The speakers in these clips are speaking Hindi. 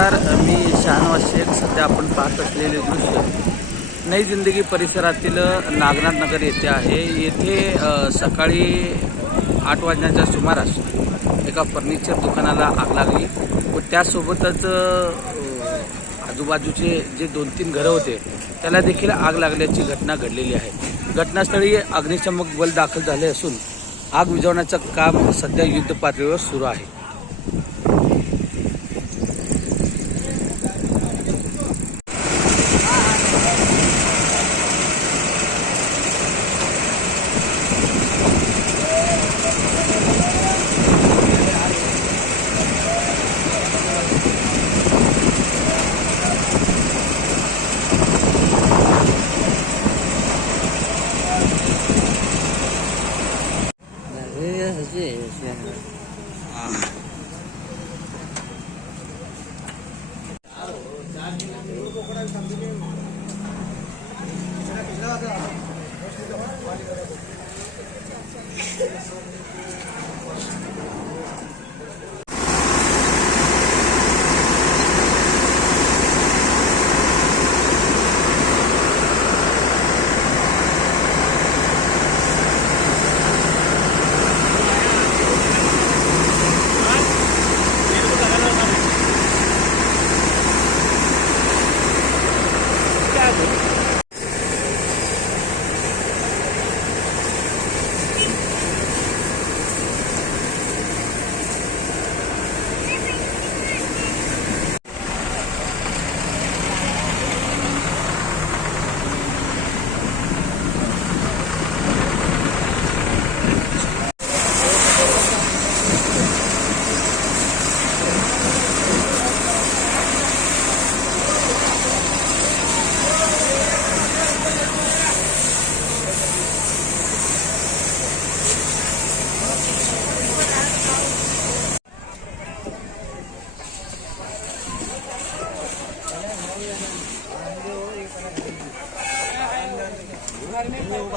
नमस्कार मी शहानवाज शेख. सध्या आपण पाहत असलेले दृश्य नई जिंदगी परिसरातील नागनाथ नगर येथे आहे. येथे सकाळी आठ वाजण्याच्या सुमारास एका फर्निचर दुकानाला आग लागली व त्यासोबतच आजूबाजूचे जे दोन तीन घरं होते त्याला देखील आग लागल्याची घटना घडलेली आहे. घटनास्थळी अग्निशमक बल दाखल झाले असून आग विझवण्याचं काम सध्या युद्ध पातळीवर सुरू आहे. しいですね。あ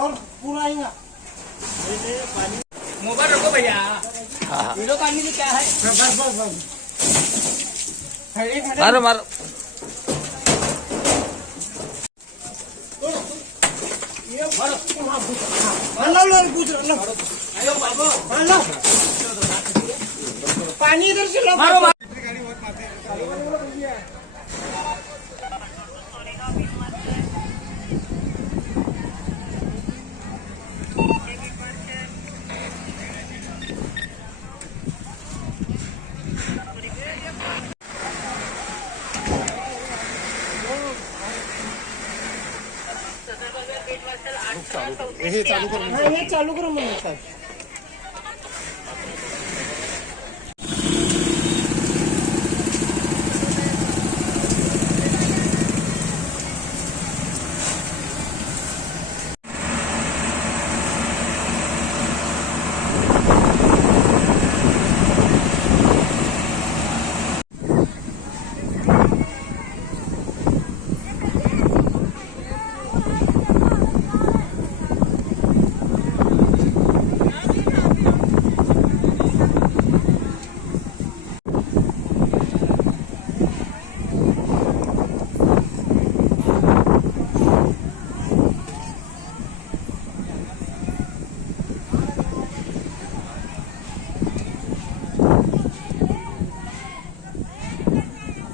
और पूरा आएगा मोबाइल रखो भैया। हाँ। क्या है? बस बस बस एक मिनट। मारो मारो। पानी इधर से लो। मारो। हाँ, चालू करो मैं साहब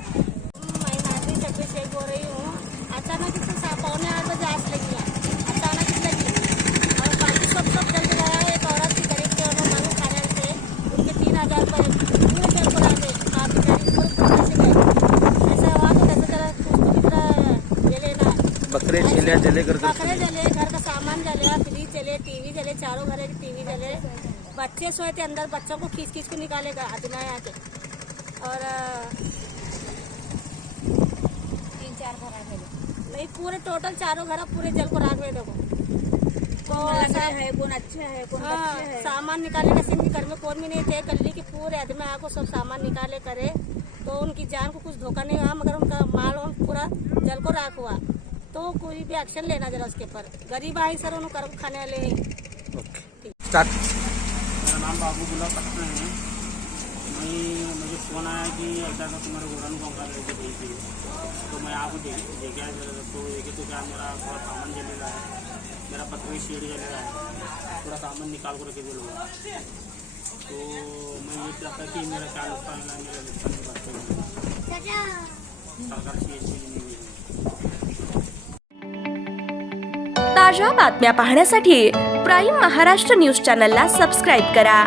मैं नाती चक्कर शेख हो रही हूँ अचानक इसको सा- पौने आठ बजे आग लगी है अचानक ही लगी और बाकी सब सब जल गया है एक औरत की गरीब के और मालूम खा रहे थे उनके तीन हज़ार रुपये पूरे पेड़ पर आ गए आप बेचारी पूरे पूरे से गए ऐसा हुआ तो कैसे करा उसको भी पूरा ये लेना है बकरे छिल्या जले करके बकरे जले घर का सामान जले फ्रिज जले टीवी जले जले चारों घर की टीवी जले बच्चे सोए थे अंदर बच्चों को खींच खींच को निकालेगा आदिमा आके और तीन चार घर आ गए नहीं पूरे टोटल चारों घर पूरे जल को राख में देखो। तो कौन है अच्छे है कौन हाँ, है? सामान निकाले का सिंह घर में कौन भी नहीं थे गली के पूरे आदमी आको सब सामान निकाले करे। तो उनकी जान को कुछ धोखा नहीं हुआ मगर उनका माल वाल पूरा जल को राख हुआ। तो कोई भी एक्शन लेना जरा उसके ऊपर गरीब आई सर उन्होंने कर खाने वाले। हैं स्टार्ट मेरा नाम बाबू गुलाब पटना है। मैं मुझे फ़ोन आया कि ऐसा का तुम्हारे गोरन गाँव का लेके गई थी तो मैं आपको देख देखा जरा तो देखे तो क्या मेरा थोड़ा सामान जलेगा है। मेरा पत्थर शेड जलेगा है। थोड़ा सामान निकाल कर रखे लोग। तो मैं ये चाहता कि मेरा क्या नुकसान है मेरा नुकसान सरकार से ये नहीं हुई है। ताज्या बातम्या पाहण्यासाठी प्राईम महाराष्ट्र न्यूज चॅनलला सबस्क्राईब करा.